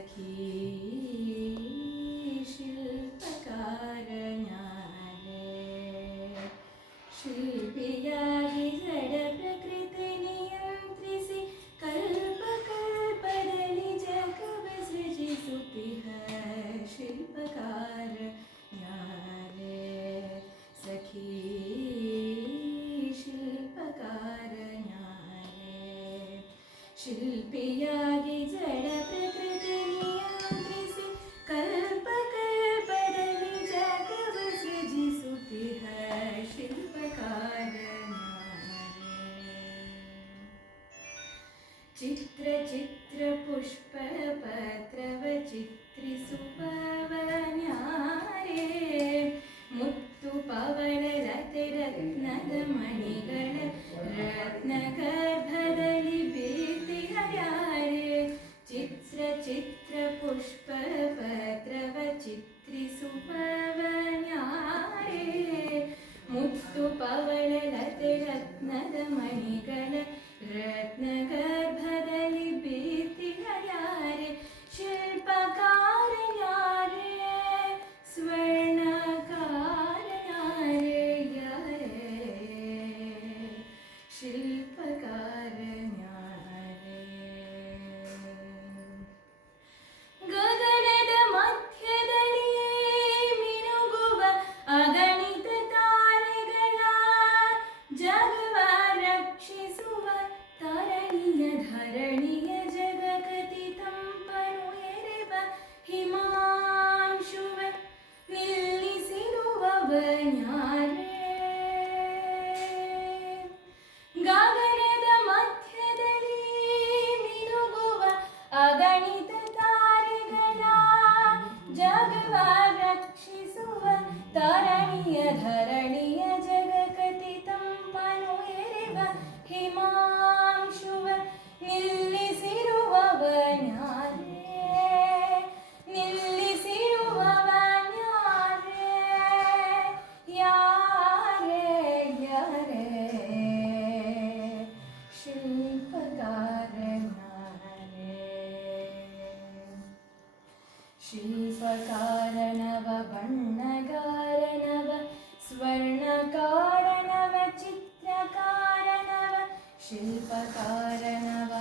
ಸಖಿ ಶಿಲ್ಪಕಾರ ಜ್ಞಾನೇ ಶಿಲ್ಪಿಯಾಗಿ ಜಡ ಪ್ರಕೃತಿ ನಿಯಂತ್ರಿಸಿ ಕಲ್ಪ ಕಲ್ಪದಲ್ಲಿ ಜಗವ ಸೃಜಿಸುತ್ತಿಹ ಶಿಲ್ಪಕಾರ ಜ್ಞಾನೇ ಸಖಿ ಶಿಲ್ಪಕಾರ ಜ್ಞಾನೇ ಶಿಲ್ಪಿಯಾಗಿ ಜಡ ಪ್ರಕೃತಿ ನಿಯಂತ್ರಿಸಿ ಕಲ್ಪ ಕಲ್ಪದಲ್ಲಿ ಜಗವ ಸೃಜಿಸುತ್ತಿಹ ಶಿಲ್ಪಕಾರ ಚಿತ್ರ ಚಿತ್ರ ಪುಷ್ಪ ಪತ್ರವ ಚಿತ್ರಿಸುವವನ್ಯಾರೇ ಮುತ್ತು ಪವನ ಲತೆ ರತ್ನದ ಮಣಿಗಳ ರತ್ನ ಗರ್ಭದಲ್ಲಿ ಬೀರ್ತಿಹರ್ಯಾರೆ ಚಿತ್ರ ಚಿತ್ರ ಪುಷ್ಪ ಪತ್ರವ ಚಿತ್ರಿಸುವವನ್ಯಾರೇ ಮುತ್ತು ಪವನ ಲತೆ ರತ್ನದ ಮಣಿಗಳ ರತ್ನ ಗರ್ಭದಲ್ಲಿ ಬೀರ್ತಿಹರ್ಯಾರೆ ಶಿಲ್ಪಕಾರ ಯಾರೇ ಸ್ವರ್ಣಕಾರ ಯಾರೇ ಯಾರೇ ಶಿಲ್ಪಕಾರ ಯಾರೇ ಗಗನದ ಮಧ್ಯದಲ್ಲಿ ಮಿನುಗುವ ಅಗಣಿತ ತಾರೆಗಳ ಜಗವ ರಕ್ಷಿಸುವ ತರಣಿಯ ಧರಣಿಯ ಜಗಕತಿ ತಂಪನು ಎರೆವ ಹಿಮಾಂಶುವ ನಿಲ್ಲಿಸಿರುವವನ್ಯಾರೇ ಗಗನದ ಮಧ್ಯದಲ್ಲಿ ಮಿನುಗುವ ಅಗಣಿತ ತಾರೆಗಳ ಜಗವ ರಕ್ಷಿಸುವ ತರಣಿಯ ಧರಣಿಯ ಜಗಕತಿ ತಂಪನು ಎರೆವ ಹಿಮಾಂಶುವ ನಿಲ್ಲಿಸಿರುವವನ್ಯಾರೇ ನಿಲ್ಲಿಸಿರುವವನ್ಯಾರೇ ಯಾರೇ ಯಾರೇ ಶಿಲ್ಪಕಾರ ಜ್ಞಾನೇ ಶಿಲ್ಪಕಾರನವ ಬಣ್ಣಗಾರನವ ಸ್ವರ್ಣಕಾರನವ ಚಿತ್ರಕಾರನವ ಶಿಲ್ಪಕಾರನವ